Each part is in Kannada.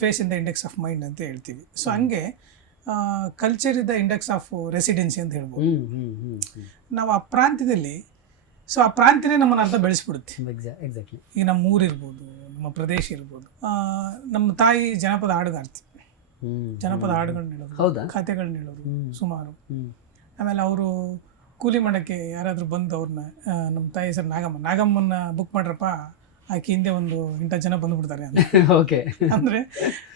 Face in the index of mind ಅಂತ ಹೇಳ್ತೀವಿ. ಸೊ ಹಂಗೆ culture is the index of residency ಅಂತ ಹೇಳ್ಬೋದು. ನಾವು ಆ ಪ್ರಾಂತ್ಯದಲ್ಲಿ, ಸೊ ಆ ಪ್ರಾಂತ್ಯನೇ ನಮ್ಮನ್ನು ಅರ್ಧ ಬೆಳೆಸ್ಬಿಡುತ್ತೆ. ಎಕ್ಸಾಕ್ಟ್ಲಿ. ಈಗ ನಮ್ಮ ಊರು ಇರ್ಬೋದು, ನಮ್ಮ ಪ್ರದೇಶ ಇರ್ಬೋದು. ನಮ್ಮ ತಾಯಿ ಜನಪದ ಹಾಡುಗಾರ್ತಿ, ಜನಪದ ಹಾಡುಗಳನ್ನ ಹೇಳೋರು, ಕಥೆಗಳನ್ನ ಹೇಳೋರು ಸುಮಾರು. ಆಮೇಲೆ ಅವರು ಕೂಲಿ ಮಾಡೋಕ್ಕೆ ಯಾರಾದರೂ ಬಂದು ಅವ್ರನ್ನ, ನಮ್ಮ ತಾಯಿ ಹೆಸರು ನಾಗಮ್ಮನ ಬುಕ್ ಮಾಡ್ರಪ್ಪ, ಆಕೆ ಹಿಂದೆ ಒಂದು 8 ಜನ ಬಂದುಬಿಡ್ತಾರೆ ಅಂತ. ಓಕೆ. ಅಂದರೆ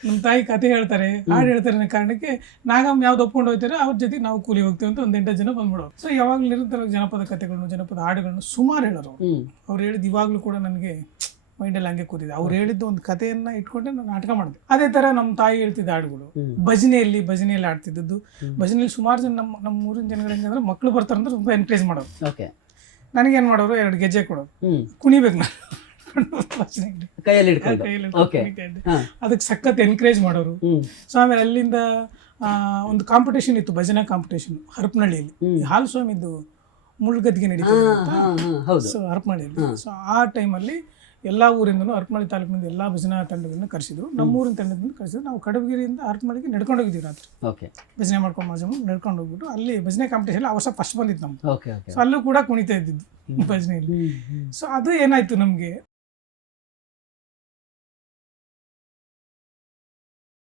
ನಮ್ಮ ತಾಯಿ ಕತೆ ಹೇಳ್ತಾರೆ, ಹಾಡು ಹೇಳ್ತಾರೆ ಅನ್ನೋ ಕಾರಣಕ್ಕೆ ನಾಗಮ್ಮ ಯಾವ್ದು ಒಪ್ಕೊಂಡು ಹೋಗ್ತಾರೆ ಅವ್ರ ಜೊತೆಗೆ ನಾವು ಕೂಲಿ ಹೋಗ್ತೀವಿ ಅಂತ ಒಂದು 8 ಜನ ಬಂದ್ಬಿಡೋರು. ಸೊ ಯಾವಾಗಲೂ ನಿರಂತರ ಜನಪದ ಕಥೆಗಳನ್ನು, ಜನಪದ ಹಾಡುಗಳನ್ನು ಸುಮಾರು ಹೇಳೋರು. ಅವ್ರು ಹೇಳಿದ್ದು ಇವಾಗಲೂ ಕೂಡ ನನಗೆ ಮೈಂಡಲ್ಲಿ ಹಂಗೆ ಕೂತಿದೆ. ಅವ್ರು ಹೇಳಿದ್ದು ಒಂದು ಕಥೆಯನ್ನು ಇಟ್ಕೊಂಡೆ ನಾನು ನಾಟಕ ಮಾಡಿದೆ. ಅದೇ ಥರ ನಮ್ಮ ತಾಯಿ ಹೇಳ್ತಿದ್ದ ಹಾಡುಗಳು, ಭಜನೆಯಲ್ಲಿ ಆಡ್ತಿದ್ದದ್ದು. ಭಜನೆಯಲ್ಲಿ ಸುಮಾರು ಜನ ನಮ್ಮ ಊರಿನ ಜನಗಳು ಹೆಂಗಂದ್ರೆ ಮಕ್ಕಳು ಬರ್ತಾರೆ ಅಂದ್ರೆ ತುಂಬ ಎನ್ಕರೇಜ್ ಮಾಡೋರು. ಓಕೆ. ನನಗೇನು ಮಾಡೋರು, 2 ಗೆಜ್ಜೆ ಕೊಡೋರು, ಕುಣಿಬೇಕು ನಾನು ಕೈಯಲ್ಲಿ ಅದಕ್ಕೆ ಸಖತ್ ಎನ್ಕರೇಜ್ ಮಾಡೋರು. ಸೊ ಆಮೇಲೆ ಅಲ್ಲಿಂದ ಒಂದು ಕಾಂಪಿಟೇಷನ್ ಇತ್ತು, ಭಜನಾ ಕಾಂಪಿಟೇಷನ್ ಹರಪನಹಳ್ಳಿಯಲ್ಲಿ. ಹಾಲು ಸ್ವಾಮಿದ್ದು ಮುಳ್ಗದ್ದಿಗೆ ನಡೀತದೆ ಅಂತ. ಸೊ ಹರಪನಹಳ್ಳಿಯಲ್ಲಿ, ಸೊ ಆ ಟೈಮಲ್ಲಿ ಎಲ್ಲ ಊರಿಂದನೂ, ಹರಪನಹಳ್ಳಿ ತಾಲೂಕಿನಿಂದ ಎಲ್ಲ ಭಜನಾ ತಂಡಗಳನ್ನ ಕರೆಸಿದ್ರು. ನಮ್ಮೂರಿನ ತಂಡದಿಂದ ಕರೆಸಿದ್ರು. ನಾವು ಕಡಬಗಿರಿಯಿಂದ ಹರಪನಹಳ್ಳಿಗೆ ನಡ್ಕೊಂಡು ಹೋಗಿದ್ದೀವಿ ರಾತ್ರಿ. ಭಜನೆ ಮಾಡ್ಕೊಂಡು ನಡ್ಕೊಂಡು ಹೋಗ್ಬಿಟ್ಟು ಅಲ್ಲಿ ಭಜನೆ ಕಾಂಪಿಟೇಷನ್ ಆ ವರ್ಷ ಫಸ್ಟ್ ಬಂದಿತ್ತು ನಮ್ದು. ಸೊ ಅಲ್ಲೂ ಕೂಡ ಕುಣಿತಾ ಇದ್ದಿದ್ದು ಭಜನೆಯಲ್ಲಿ. ಸೊ ಅದು ಏನಾಯ್ತು ನಮಗೆ,